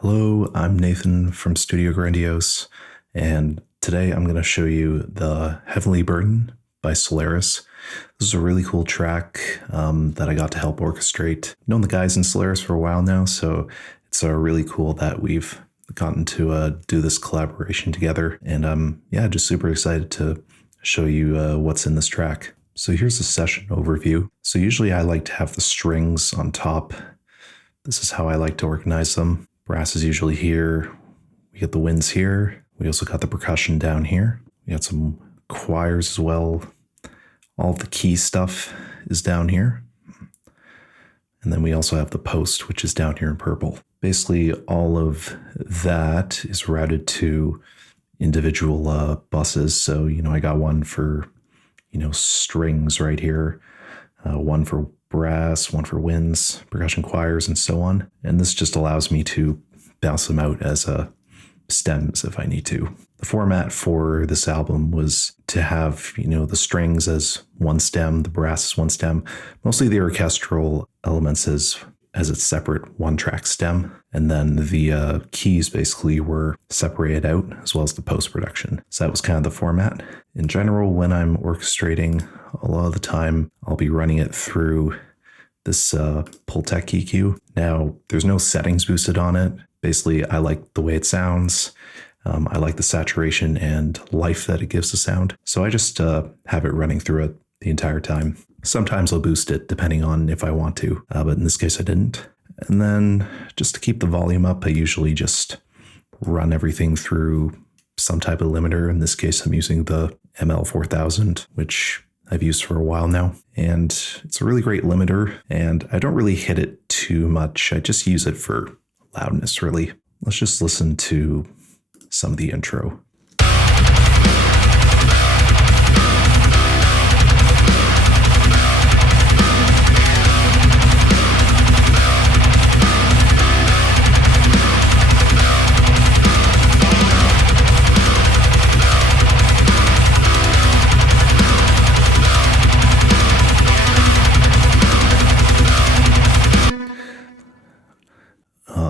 Hello, I'm Nathan from Studio Grandiose, and today I'm going to show you the Heavenly Burden by Solarus. This is a really cool track that I got to help orchestrate. I've known the guys in Solarus for a while now, so it's really cool that we've gotten to do this collaboration together, and just super excited to show you what's in this track. So here's a session overview. So usually I like to have the strings on top. This is how I like to organize them. Brass is usually here. We get the winds here. We also got the percussion down here. We got some choirs as well. All of the key stuff is down here. And then we also have the post, which is down here in purple. Basically, all of that is routed to individual buses. So, I got one for, strings right here, one for brass, one for winds, percussion choirs, and so on. And this just allows me to bounce them out as stems if I need to. The format for this album was to have, the strings as one stem, the brass as one stem, mostly the orchestral elements as its separate one-track stem. And then the keys basically were separated out, as well as the post-production. So that was kind of the format. In general, when I'm orchestrating, a lot of the time I'll be running it through this Pultec EQ. Now, there's no settings boosted on it. Basically, I like the way it sounds. I like the saturation and life that it gives the sound. So I just have it running through it the entire time. Sometimes I'll boost it depending on if I want to, but in this case I didn't. And then just to keep the volume up, I usually just run everything through some type of limiter. In this case, I'm using the ML4000, which I've used for a while now. And it's a really great limiter, and I don't really hit it too much. I just use it for loudness, really. Let's just listen to some of the intro.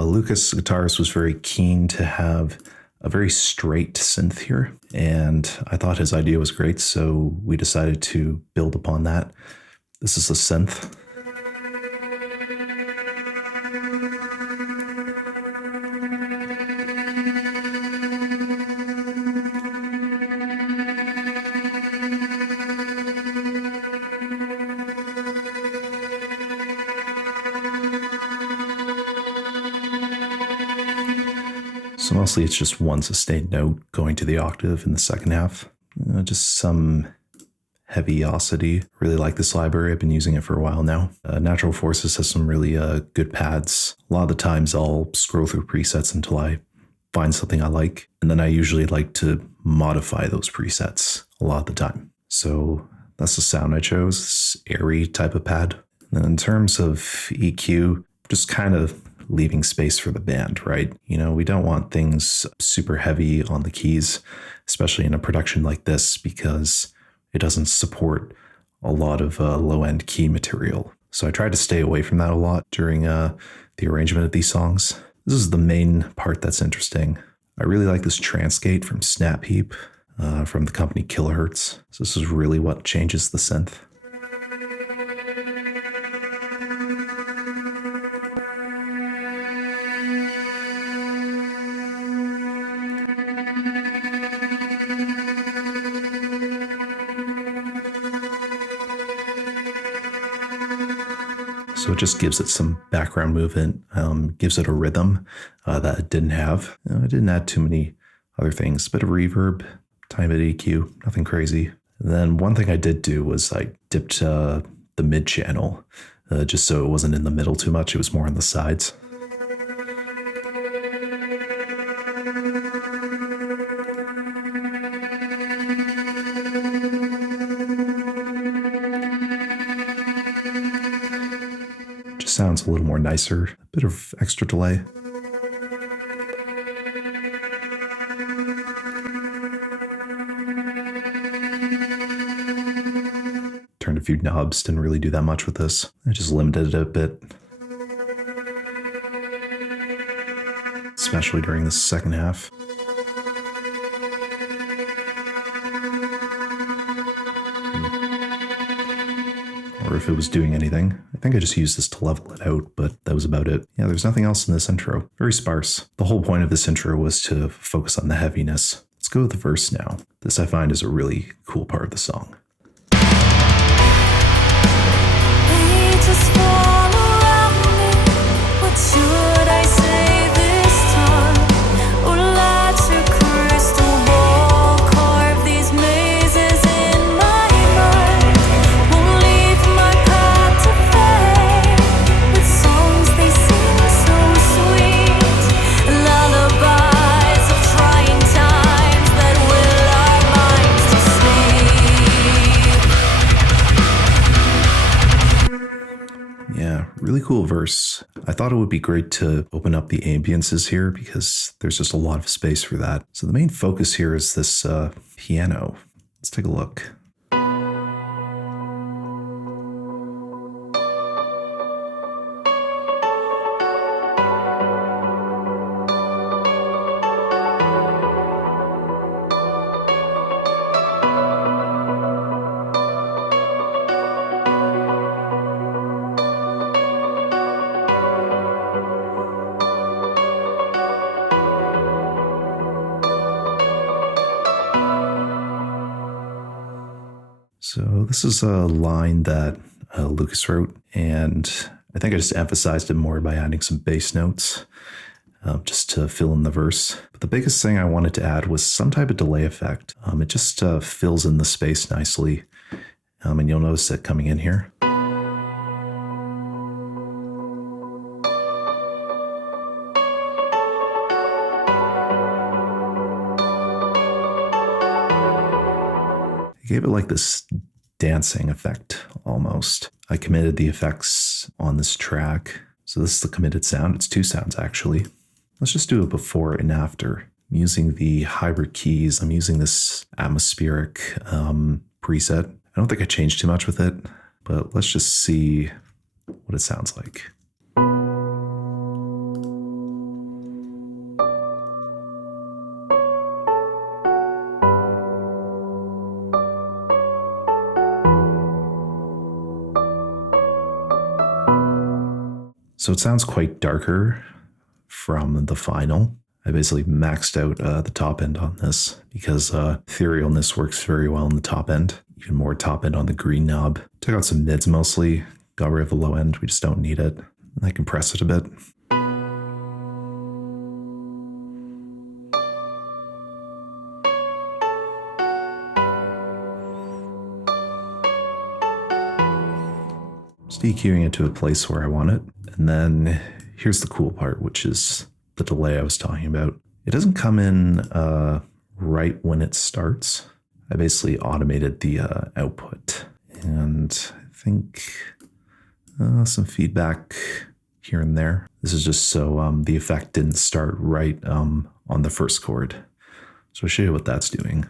Lucas, the guitarist, was very keen to have a very straight synth here, and I thought his idea was great, so we decided to build upon that. This is a synth. So mostly it's just one sustained note going to the octave in the second half. Just some heaviosity. Really like this library. I've been using it for a while now. Natural Forces has some really good pads. A lot of the times I'll scroll through presets until I find something I like. And then I usually like to modify those presets a lot of the time. So that's the sound I chose, this airy type of pad. And then in terms of EQ, just kind of leaving space for the band, right? We don't want things super heavy on the keys, especially in a production like this, because it doesn't support a lot of low-end key material. So I tried to stay away from that a lot during the arrangement of these songs. This is the main part that's interesting. I really like this transgate from Snap Heap from the company Kilohertz. So this is really what changes the synth. So it just gives it some background movement, gives it a rhythm that it didn't have. I didn't add too many other things. Bit of reverb, tiny bit of EQ, nothing crazy. And then one thing I did do was I dipped the mid channel just so it wasn't in the middle too much. It was more on the sides. Sounds a little more nicer, a bit of extra delay. Turned a few knobs, didn't really do that much with this. I just limited it a bit. especially during the second half. Or if it was doing anything. I think I just used this to level it out, but that was about it. Yeah, there's nothing else in this intro. Very sparse. The whole point of this intro was to focus on the heaviness. Let's go with the verse now. This I find is a really cool part of the song. Should I say this time? Or let your crystal ball carve these mazes in my mind? Won't leave my path to fade with songs they seem so sweet, lullabies of trying times that will our minds to sleep. Yeah, really cool verse. I thought it would be great to open up the ambiences here because there's just a lot of space for that. So the main focus here is this piano. Let's take a look. So this is a line that Lucas wrote, and I think I just emphasized it more by adding some bass notes just to fill in the verse. But the biggest thing I wanted to add was some type of delay effect. It just fills in the space nicely, and you'll notice it coming in here. I gave it like this dancing effect almost. I committed the effects on this track. So this is the committed sound. It's 2 sounds actually. Let's just do it before and after. I'm using the hybrid keys. I'm using this atmospheric preset. I don't think I changed too much with it, but let's just see what it sounds like. So it sounds quite darker from the final. I basically maxed out the top end on this because etherealness works very well in the top end. Even more top end on the green knob. Took out some mids mostly. Got rid of the low end. We just don't need it. And I compress it a bit. Just EQing it to a place where I want it. And then here's the cool part, which is the delay I was talking about. It doesn't come in right when it starts. I basically automated the output. And I think some feedback here and there. This is just so the effect didn't start right on the first chord. So I'll show you what that's doing.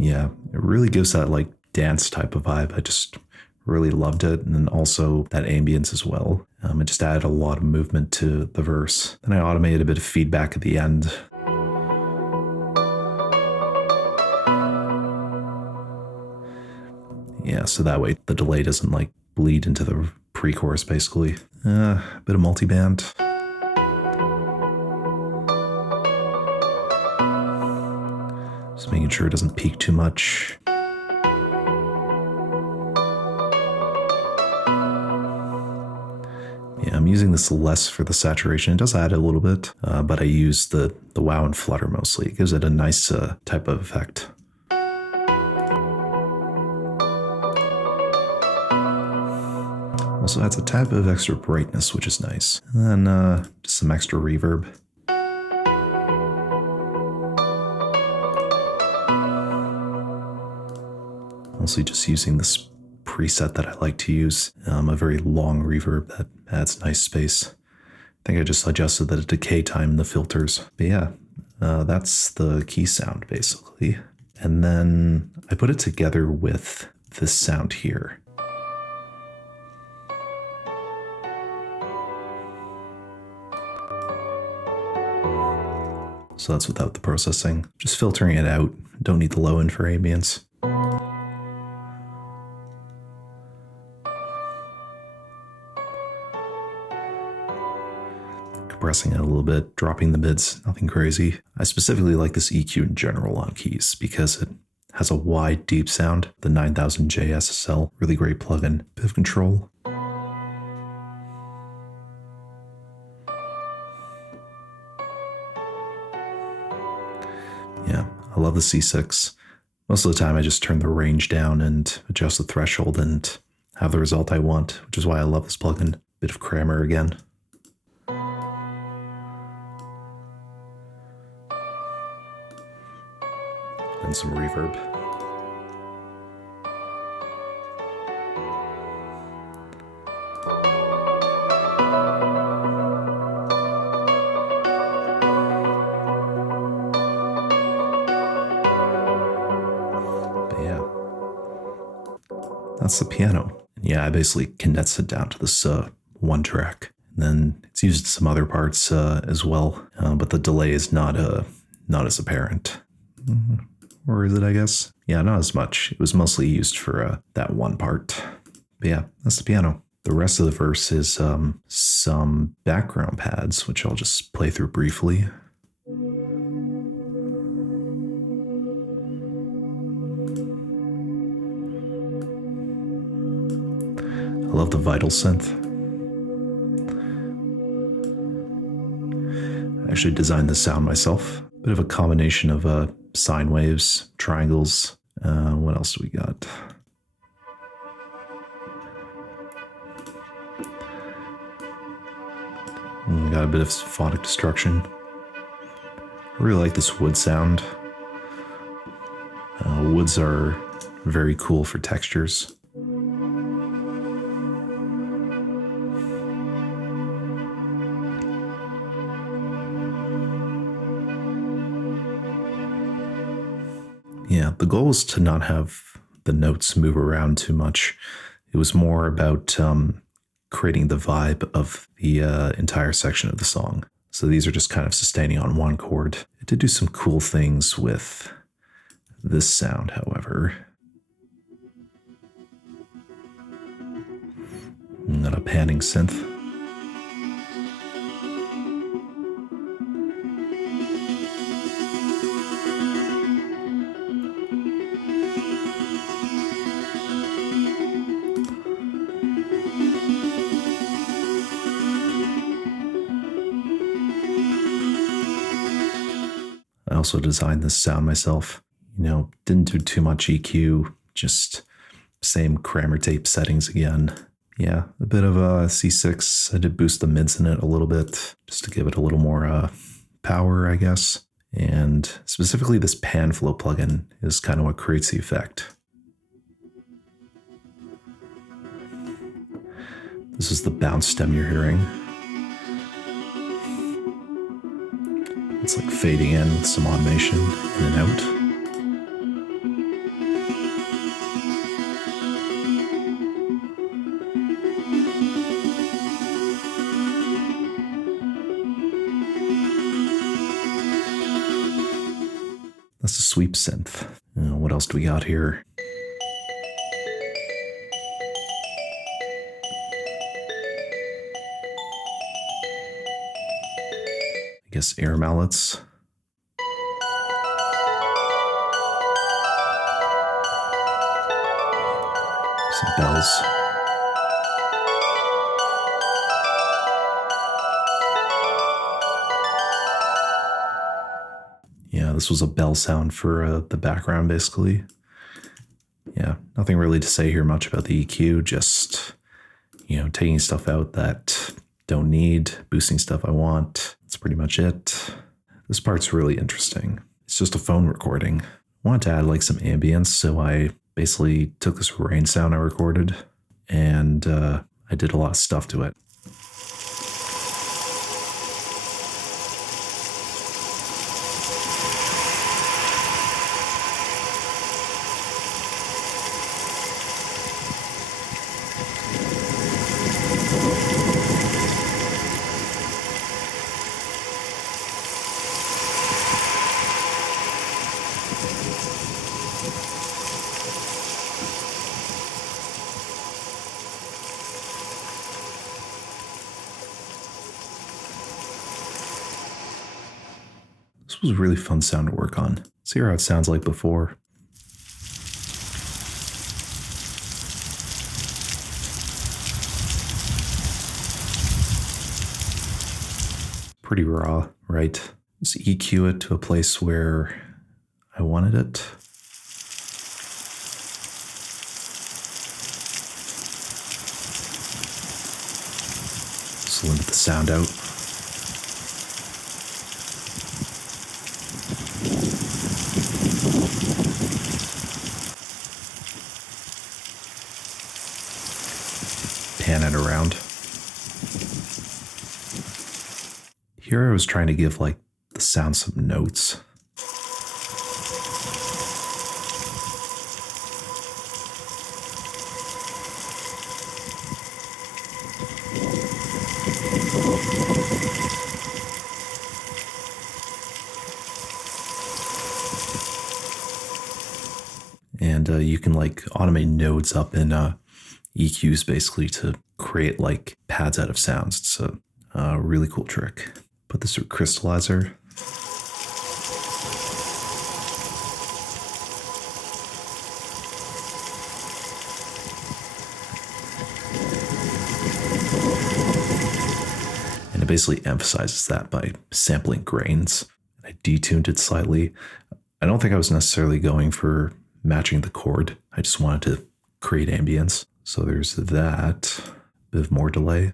Yeah, it really gives that like dance type of vibe. I just really loved it. And then also that ambience as well. It just added a lot of movement to the verse. Then I automated a bit of feedback at the end. Yeah, so that way the delay doesn't like bleed into the pre-chorus basically. A bit of multiband. Just making sure it doesn't peak too much. Yeah, I'm using this less for the saturation. It does add a little bit, but I use the wow and flutter mostly. It gives it a nice type of effect. Also adds a type of extra brightness, which is nice. And then just some extra reverb. Mostly just using this preset that I like to use, a very long reverb that adds nice space. I think I just adjusted the decay time in the filters. But yeah, that's the key sound basically. And then I put it together with this sound here. So that's without the processing. Just filtering it out. Don't need the low end for ambience. Compressing it a little bit, dropping the mids, nothing crazy. I specifically like this EQ in general on keys because it has a wide, deep sound. The 9000J SSL, really great plugin. Bit of control. Yeah, I love the C6. Most of the time I just turn the range down and adjust the threshold and have the result I want, which is why I love this plugin. Bit of Kramer again. And some reverb. But yeah, that's the piano. Yeah, I basically condensed it down to this one track. And then it's used in some other parts as well, but the delay is not as apparent. Or is it, I guess? Yeah, not as much. It was mostly used for that one part. But yeah, that's the piano. The rest of the verse is some background pads, which I'll just play through briefly. I love the Vital synth. I actually designed this sound myself. Bit of a combination of sine waves, triangles. What else do we got? We got a bit of symphonic destruction. I really like this wood sound. Woods are very cool for textures. Yeah, the goal was to not have the notes move around too much. It was more about creating the vibe of the entire section of the song. So these are just kind of sustaining on one chord. It did do some cool things with this sound, however. Got a panning synth. I also designed this sound myself. You know, didn't do too much EQ, just same Kramer tape settings again. Yeah, a bit of a C6. I did boost the mids in it a little bit, just to give it a little more power, I guess. And specifically this pan flow plugin is kind of what creates the effect. This is the bounce stem you're hearing. It's like fading in with some automation in and out. That's a sweep synth. What else do we got here? I guess air mallets. Some bells. Yeah, this was a bell sound for the background, basically. Yeah, nothing really to say here much about the EQ, just, you know, taking stuff out that don't need, boosting stuff I want. That's pretty much it. This part's really interesting. It's just a phone recording. I wanted to add like some ambience, so I basically took this rain sound I recorded and I did a lot of stuff to it. This was a really fun sound to work on. Let's hear how it sounds like before. Pretty raw, right? Just EQ it to a place where I wanted it. Just limit the sound out. Pan it around. Here I was trying to give like the sound some notes. And you can like automate nodes up in EQs basically to create like pads out of sounds. It's a really cool trick. Put this through crystallizer. And it basically emphasizes that by sampling grains. I detuned it slightly. I don't think I was necessarily going for matching the chord. I just wanted to create ambience. So there's that. Bit of more delay.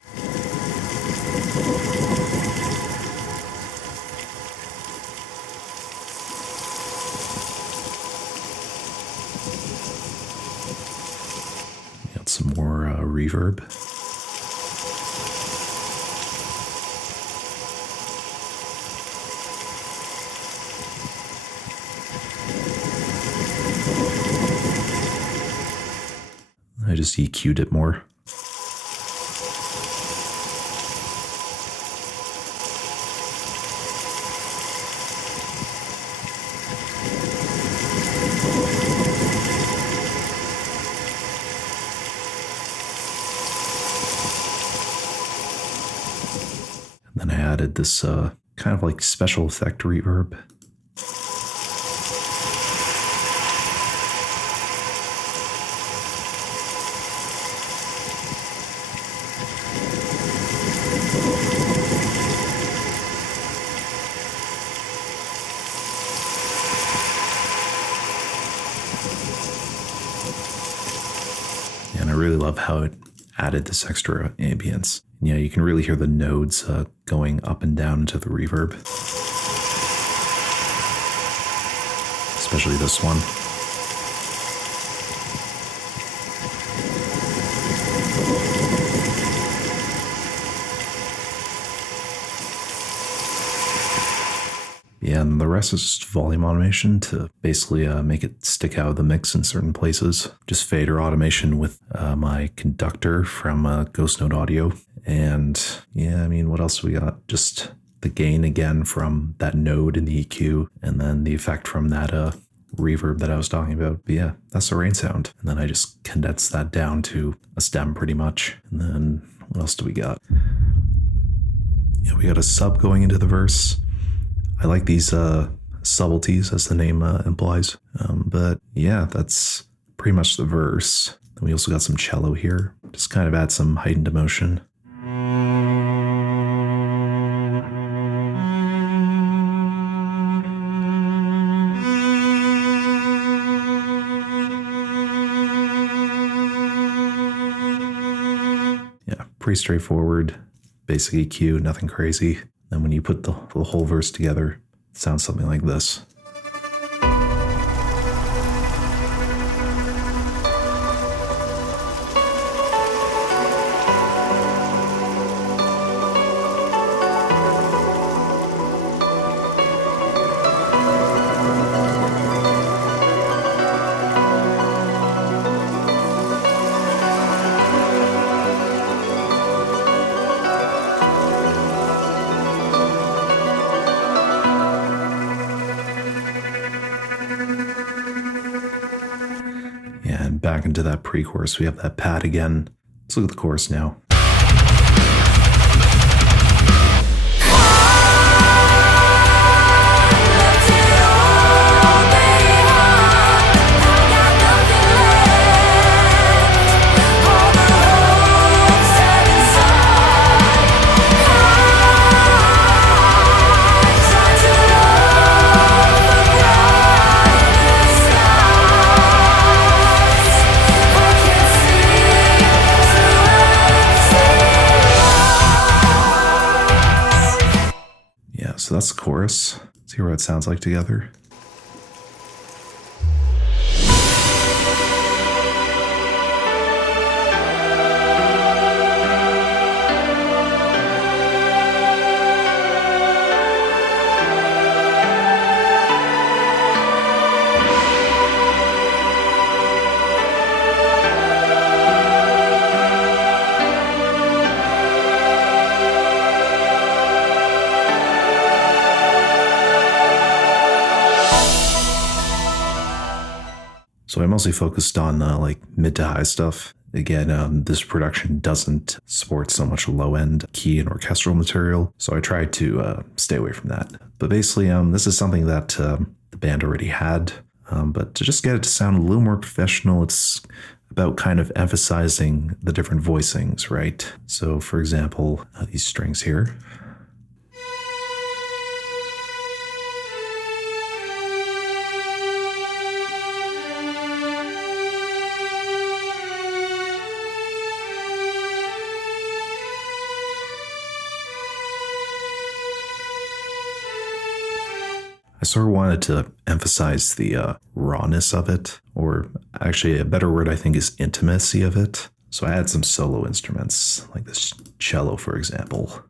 Got some more reverb. I just EQ'd it more. And then I added this kind of like special effect reverb. And I really love how it added this extra ambience. Yeah, you can really hear the nodes going up and down into the reverb. Especially this one. Yeah, and the rest is just volume automation to basically make it stick out of the mix in certain places. Just fader automation with my conductor from Ghost Note Audio. And yeah, I mean, what else we got? Just the gain again from that node in the EQ, and then the effect from that reverb that I was talking about. But yeah, that's the rain sound. And then I just condensed that down to a stem pretty much. And then what else do we got? Yeah, we got a sub going into the verse. I like these subtleties, as the name implies. But yeah, that's pretty much the verse. Then we also got some cello here. Just kind of add some heightened emotion. Yeah, pretty straightforward. basic EQ, nothing crazy. Then when you put the whole verse together, it sounds something like this. And back into that pre-chorus, we have that pad again. Let's look at the chorus now. So that's the chorus. Let's hear what it sounds like together. So I mostly focused on like mid to high stuff. Again, this production doesn't support so much low end key and orchestral material, so I tried to stay away from that. But basically, this is something that the band already had, but to just get it to sound a little more professional, it's about kind of emphasizing the different voicings, right? So for example, these strings here. I sort of wanted to emphasize the rawness of it, or actually a better word I think is intimacy of it. So I had some solo instruments, like this cello, for example.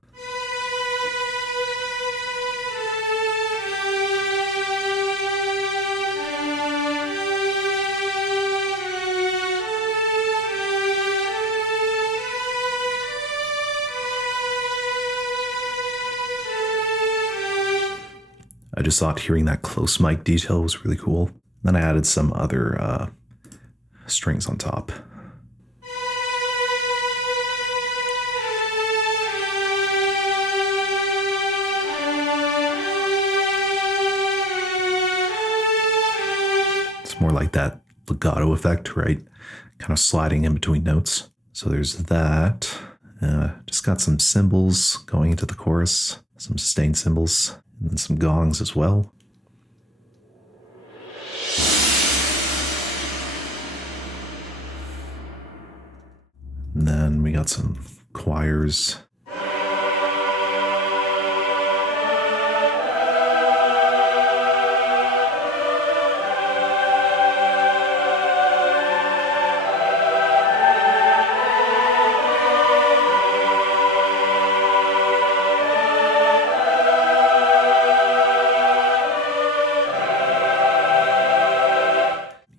I just thought hearing that close mic detail was really cool. Then I added some other strings on top. It's more like that legato effect, right? Kind of sliding in between notes. So there's that. Just got some cymbals going into the chorus, some sustained cymbals. And then some gongs as well. And then we got some choirs.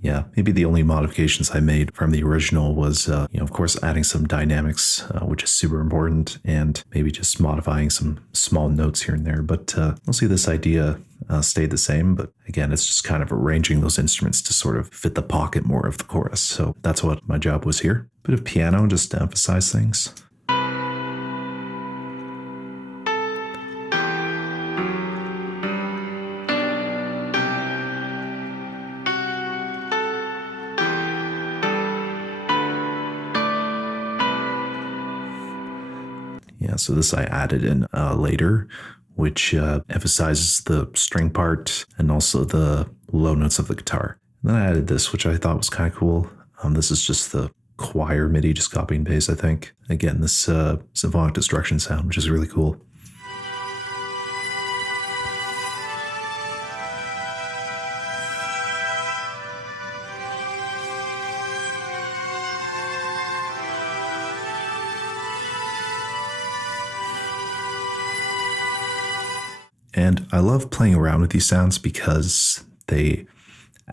Yeah, maybe the only modifications I made from the original was, of course, adding some dynamics, which is super important, and maybe just modifying some small notes here and there. But mostly this idea stayed the same. But again, it's just kind of arranging those instruments to sort of fit the pocket more of the chorus. So that's what my job was here. Bit of piano just to emphasize things. Yeah, so this I added in later, which emphasizes the string part and also the low notes of the guitar. And then I added this, which I thought was kind of cool. This is just the choir MIDI, just copy and paste, I think. Again, this symphonic destruction sound, which is really cool. And I love playing around with these sounds because they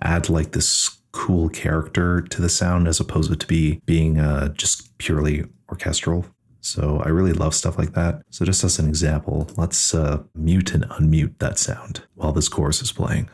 add like this cool character to the sound as opposed to being just purely orchestral. So I really love stuff like that. So just as an example, let's mute and unmute that sound while this chorus is playing.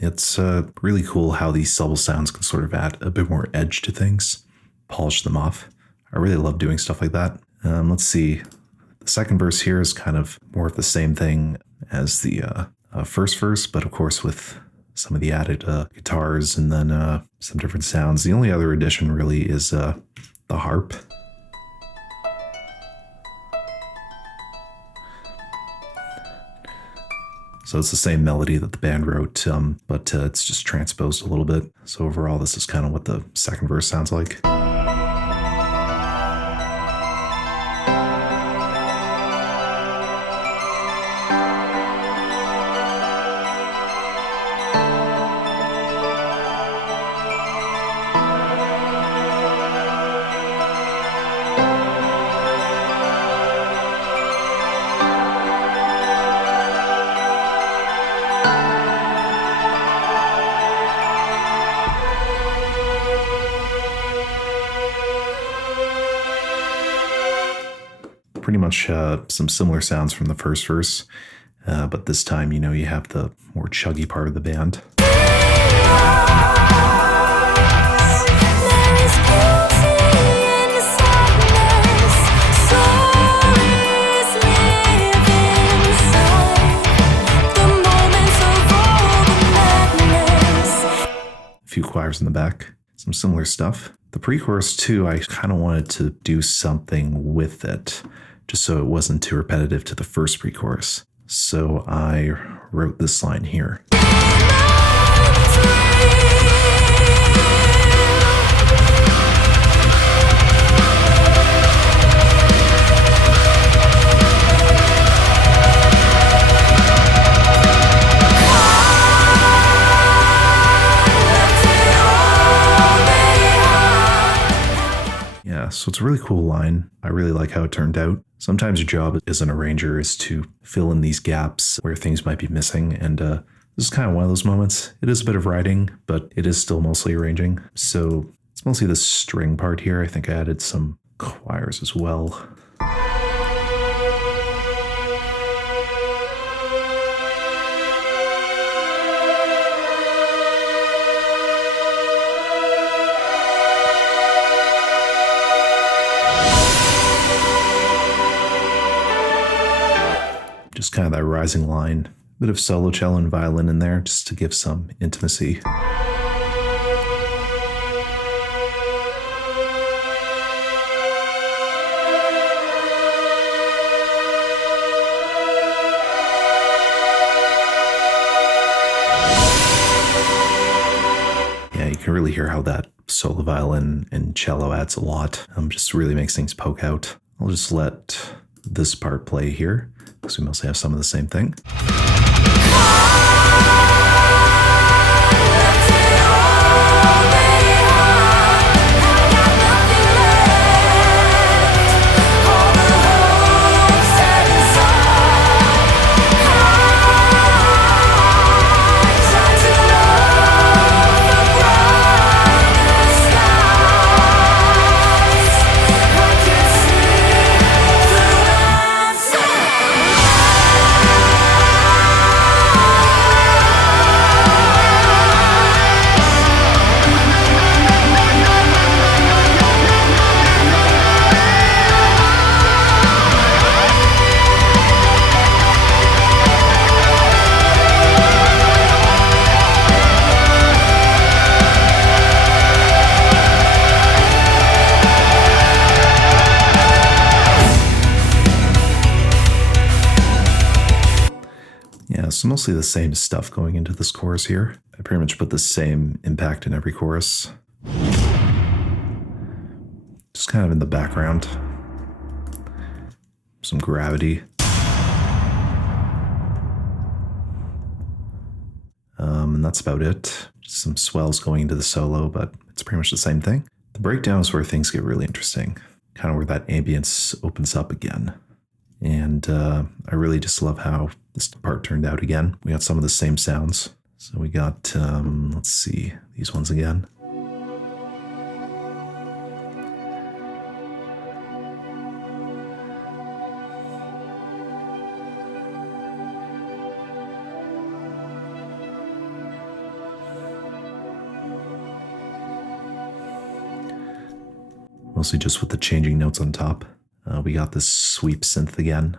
It's really cool how these subtle sounds can sort of add a bit more edge to things, polish them off. I really love doing stuff like that. Let's see. The second verse here is kind of more of the same thing as the first verse, but of course with some of the added guitars and then some different sounds. The only other addition really is the harp. So it's the same melody that the band wrote, but it's just transposed a little bit. So overall, this is kind of what the second verse sounds like. Pretty much some similar sounds from the first verse, but this time, you know, you have the more chuggy part of the band. A few choirs in the back, some similar stuff. The pre-chorus too, I kind of wanted to do something with it, just so it wasn't too repetitive to the first pre-chorus. So I wrote this line here. So it's a really cool line. I really like how it turned out. Sometimes your job as an arranger is to fill in these gaps where things might be missing. And this is kind of one of those moments. It is a bit of writing, but it is still mostly arranging. So it's mostly the string part here. I think I added some choirs as well. Just kind of that rising line, a bit of solo cello and violin in there just to give some intimacy. Yeah, you can really hear how that solo violin and cello adds a lot. Just really makes things poke out. I'll just let this part play here, because we mostly have some of the same thing. mostly the same stuff going into this chorus here. I pretty much put the same impact in every chorus. Just kind of in the background. Some gravity. And that's about it. Just some swells going into the solo, but it's pretty much the same thing. The breakdown is where things get really interesting. Kind of where that ambience opens up again. And I really just love how this part turned out again. We got some of the same sounds. So we got, let's see, these ones again. Mostly just with the changing notes on top. We got this sweep synth again.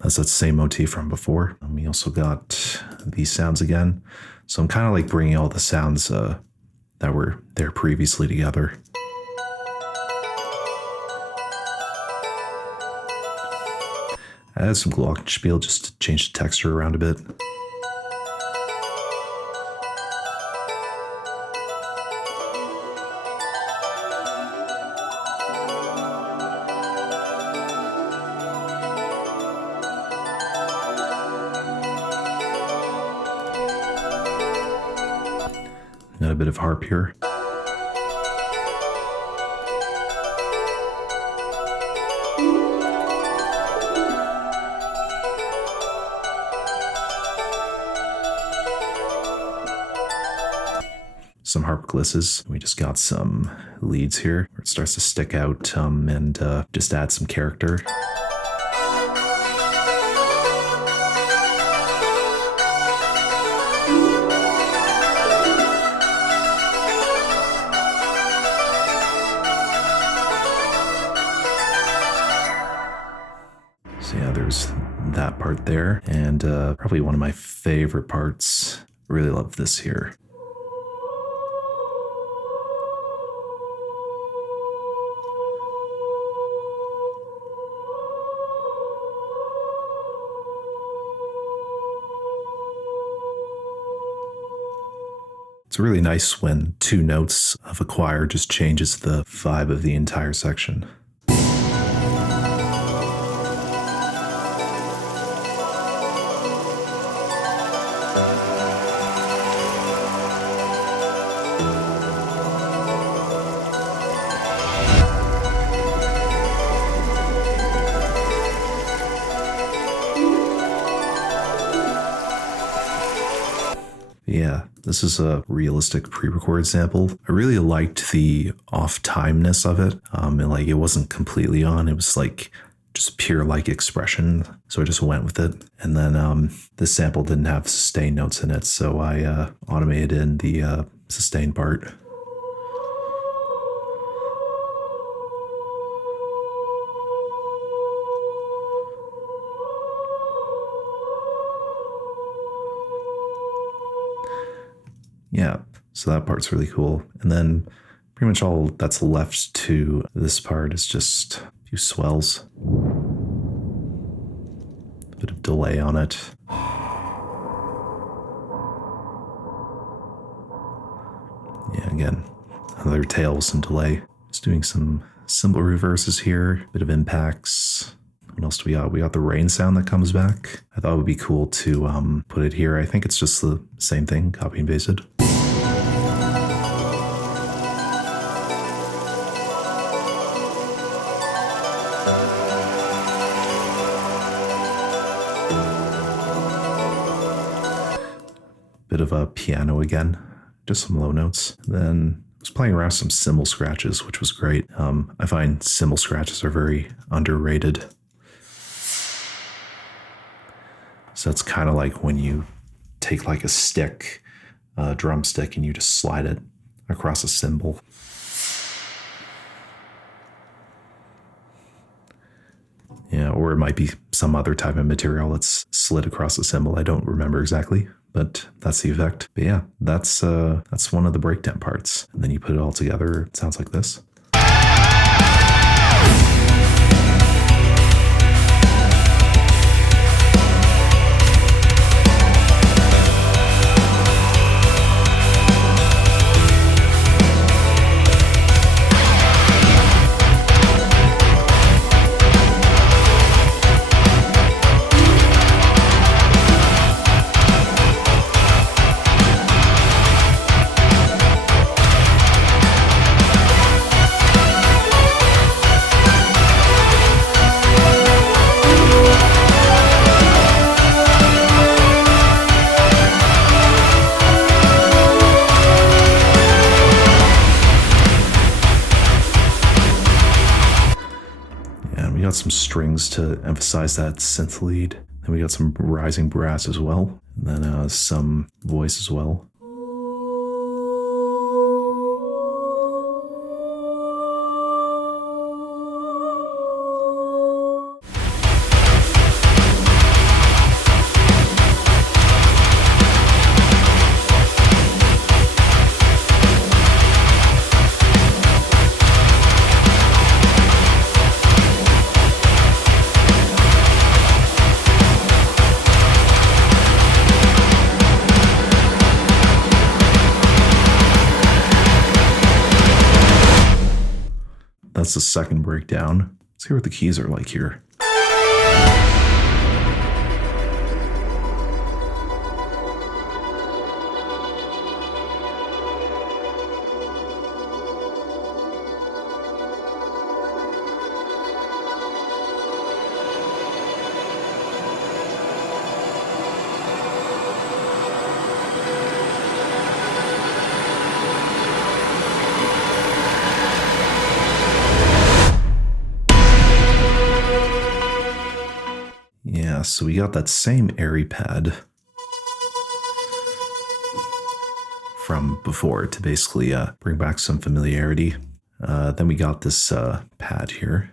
That's that same motif from before. And we also got these sounds again. So I'm kind of like bringing all the sounds that were there previously together. I added some glockenspiel just to change the texture around a bit. Got a bit of harp here. Some harp glisses. We just got some leads here where it starts to stick out and just add some character. So yeah, there's that part there. And probably one of my favorite parts. Really love this here. It's really nice when two notes of a choir just changes the vibe of the entire section. Yeah, this is a realistic pre-record sample. I really liked the off-timeness of it. And like it wasn't completely on. It was like just pure like expression. So I just went with it. And then this sample didn't have sustain notes in it. So I automated in the sustain part. Yeah, so that part's really cool. And then pretty much all that's left to this part is just a few swells. A bit of delay on it. Yeah, again, another tails and delay. Just doing some cymbal reverses here, a bit of impacts. What else do we got? We got the rain sound that comes back. I thought it would be cool to put it here. I think it's just the same thing, copy and pasted. Bit of a piano again, just some low notes. Then I was playing around with some cymbal scratches, which was great. I find cymbal scratches are very underrated. So it's kind of like when you take like a stick, a drumstick, and you just slide it across a cymbal. or it might be some other type of material that's slid across the cymbal. I don't remember exactly, but that's the effect. But yeah, that's one of the breakdown parts. And then you put it all together, it sounds like this. We got some strings to emphasize that synth lead. Then we got some rising brass as well. And then some voice as well. That's the second breakdown. Let's hear what the keys are like here. Yeah, so we got that same airy pad from before to basically bring back some familiarity. Then we got this pad here.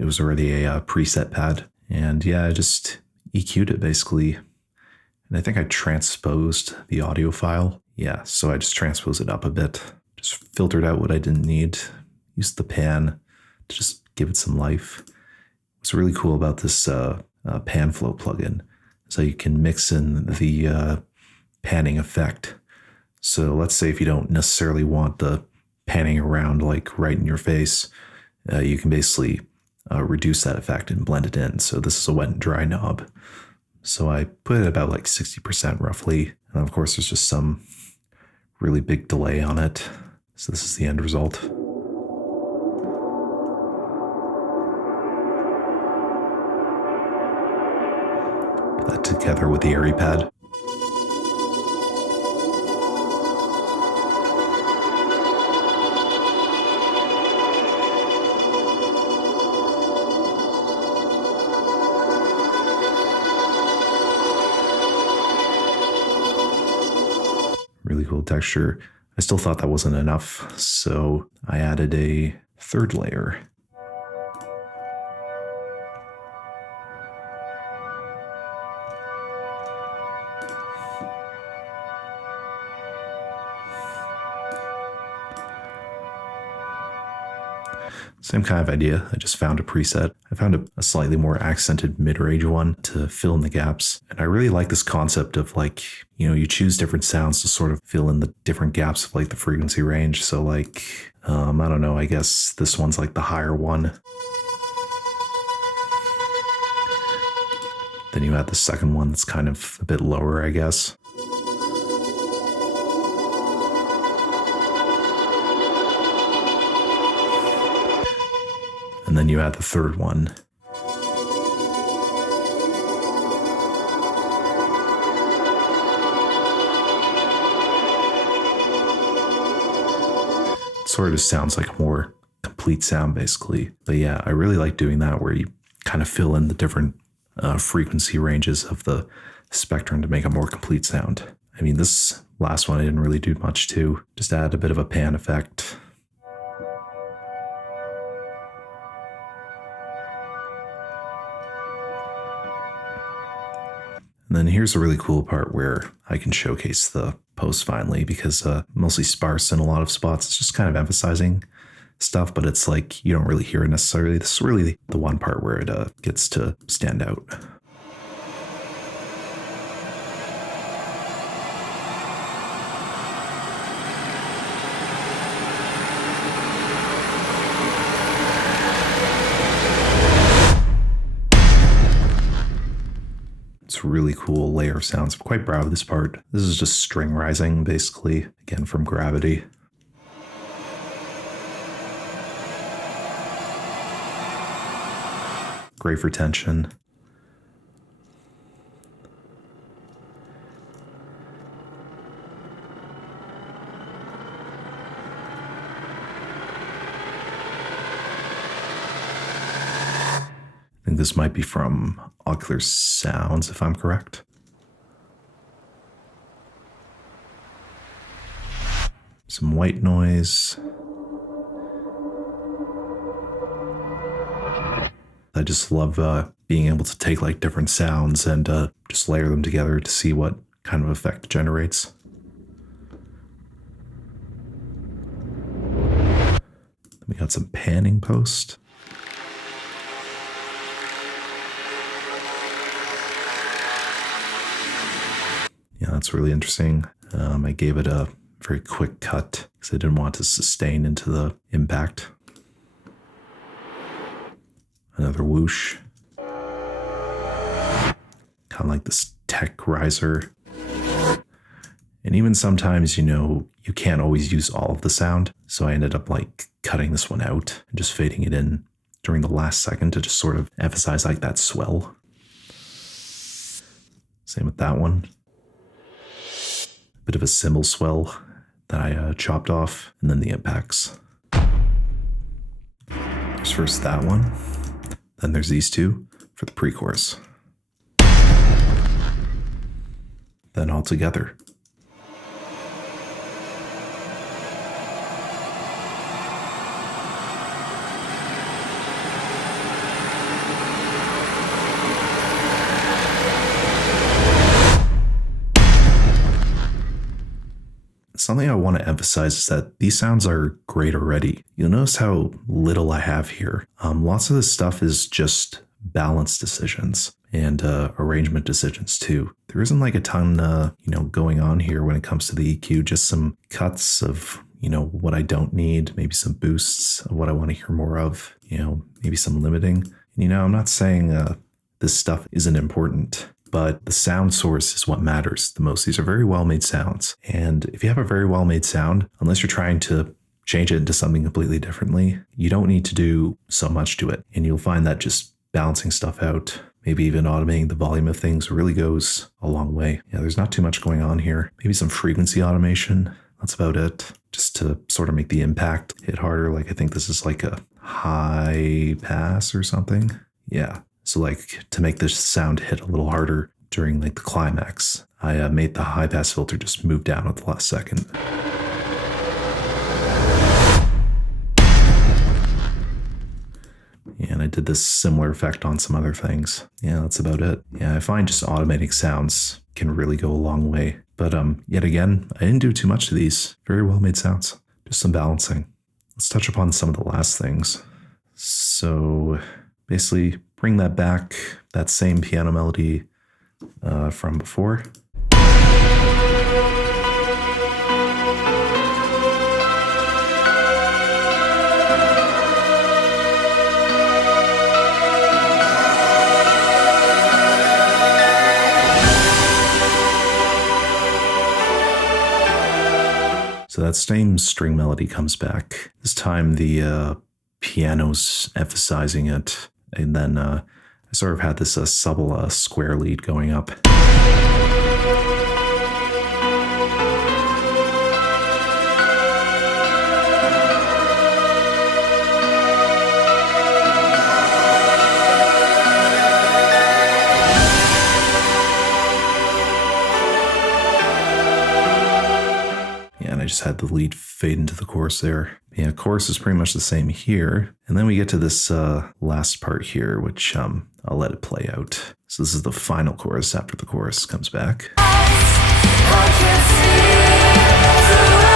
It was already a preset pad. And yeah, I just EQ'd it basically. And I think I transposed the audio file. Yeah, so I just transposed it up a bit. Just filtered out what I didn't need. Used the pan to just give it some life. What's really cool about this pan flow plugin is that you can mix in the panning effect. So let's say if you don't necessarily want the panning around like right in your face, you can basically reduce that effect and blend it in. So this is a wet and dry knob. So I put it about like 60% roughly. And of course, there's just some really big delay on it. So this is the end result. Put that together with the airy pad. Really cool texture. I still thought that wasn't enough, so I added a third layer. Same kind of idea. I just found a preset. I found a slightly more accented mid-range one to fill in the gaps. And I really like this concept of like, you know, you choose different sounds to sort of fill in the different gaps of like the frequency range. So like, I don't know, I guess this one's like the higher one. Then you add the second one that's kind of a bit lower, I guess. And then you add the third one. It sort of sounds like a more complete complete sound basically. But yeah, I really like doing that where you kind of fill in the different frequency ranges of the spectrum to make a more complete sound. I mean, this last one I didn't really do much to, just add a bit of a pan effect. And then here's a really cool part where I can showcase the post finally, because mostly sparse in a lot of spots. It's just kind of emphasizing stuff, but it's like you don't really hear it necessarily. This is really the one part where it gets to stand out. It's a really cool layer of sounds. I'm quite proud of this part. This is just string rising, basically, again from Gravity. Great for tension. I think this might be from Ocular Sounds, if I'm correct. Some white noise. I just love being able to take like different sounds and just layer them together to see what kind of effect it generates. We got some panning post. Yeah, that's really interesting. I gave it a very quick cut because I didn't want to sustain into the impact. Another whoosh. Kind of like this tech riser. And even sometimes, you can't always use all of the sound. So I ended up like cutting this one out and just fading it in during the last second to just sort of emphasize like that swell. Same with that one. Bit of a cymbal swell that I chopped off, and then the impacts. There's first that one. Then there's these two for the pre-chorus. Then all together. Something I want to emphasize is that these sounds are great already. You'll notice how little I have here. Lots of this stuff is just balance decisions and arrangement decisions too. There isn't like a ton, going on here when it comes to the EQ. Just some cuts of, what I don't need. Maybe some boosts of what I want to hear more of. Maybe some limiting. I'm not saying this stuff isn't important, but the sound source is what matters the most. These are very well-made sounds. And if you have a very well-made sound, unless you're trying to change it into something completely differently, you don't need to do so much to it. And you'll find that just balancing stuff out, maybe even automating the volume of things really goes a long way. Yeah, there's not too much going on here. Maybe some frequency automation. That's about it. Just to sort of make the impact hit harder. Like I think this is like a high pass or something. Yeah. So like to make this sound hit a little harder during like the climax, I made the high pass filter just move down at the last second. And I did this similar effect on some other things. Yeah, that's about it. Yeah, I find just automating sounds can really go a long way. But yet again, I didn't do too much to these. Very well made sounds. Just some balancing. Let's touch upon some of the last things. So basically, bring that back, that same piano melody from before. So that same string melody comes back. This time the piano's emphasizing it. And then I sort of had this subtle square lead going up. just had the lead fade into the chorus there. Yeah, chorus is pretty much the same here. And then we get to this last part here, which I'll let it play out. So this is the final chorus after the chorus comes back. I can see through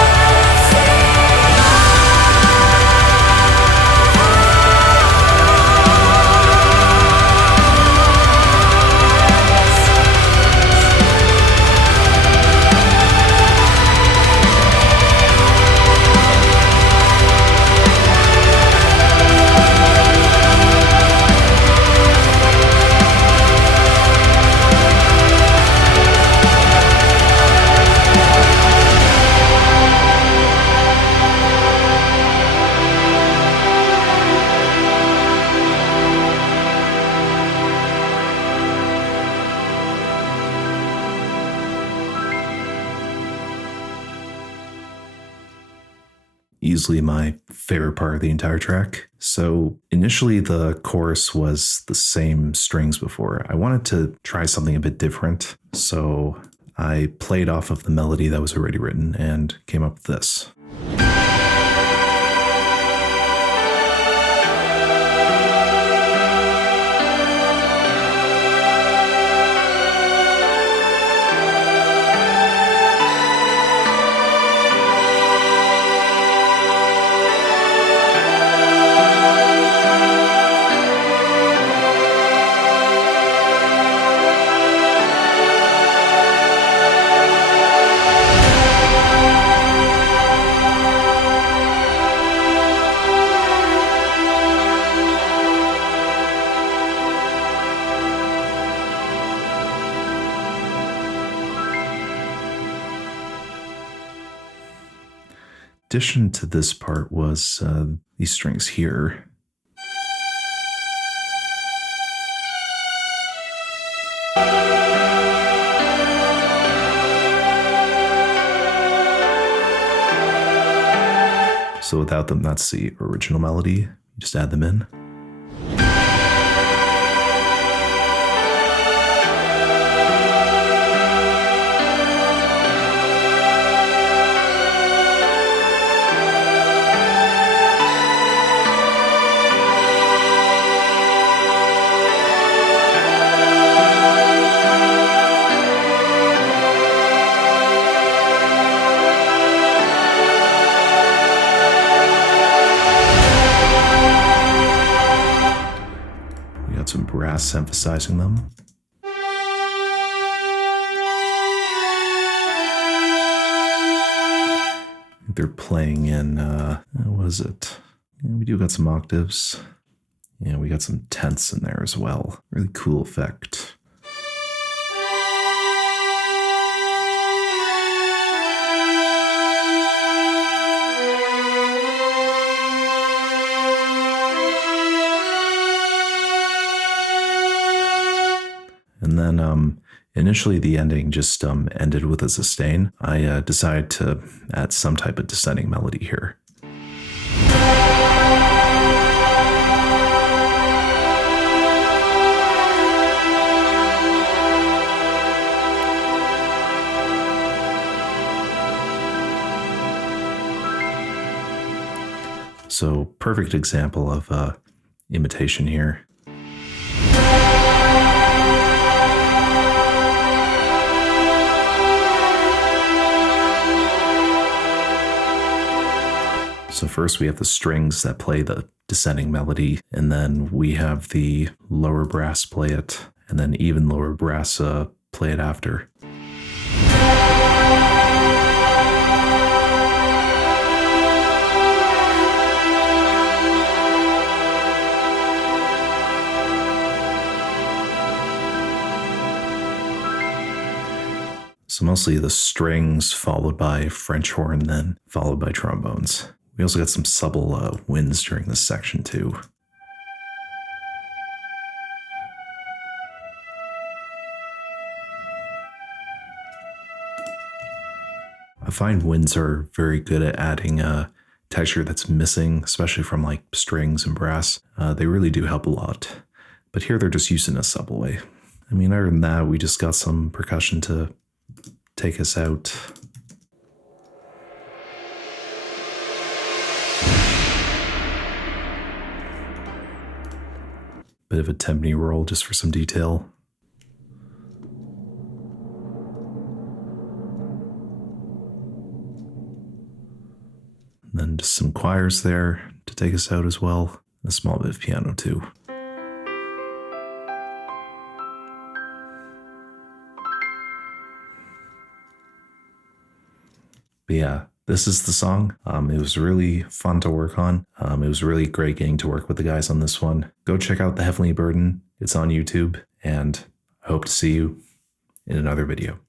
Easily my favorite part of the entire track. So initially the chorus was the same strings before. I wanted to try something a bit different. So I played off of the melody that was already written and came up with this. Addition to this part was these strings here. So without them, that's the original melody. You just add them in. Some brass emphasizing them. They're playing in, what is it? Yeah, we do got some octaves. Yeah, we got some tenths in there as well. Really cool effect. And then initially the ending just ended with a sustain. I decided to add some type of descending melody here. So perfect example of imitation here. So first we have the strings that play the descending melody, and then we have the lower brass play it, and then even lower brass play it after. So mostly the strings followed by French horn, then followed by trombones. We also got some subtle winds during this section too. I find winds are very good at adding a texture that's missing, especially from like strings and brass. They really do help a lot. But here they're just used in a subtle way. I mean, other than that, we just got some percussion to take us out. Bit of a timpani roll just for some detail. And then just some choirs there to take us out as well. A small bit of piano too. But yeah, this is the song. It was really fun to work on. It was really great getting to work with the guys on this one. Go check out The Heavenly Burden. It's on YouTube, and I hope to see you in another video.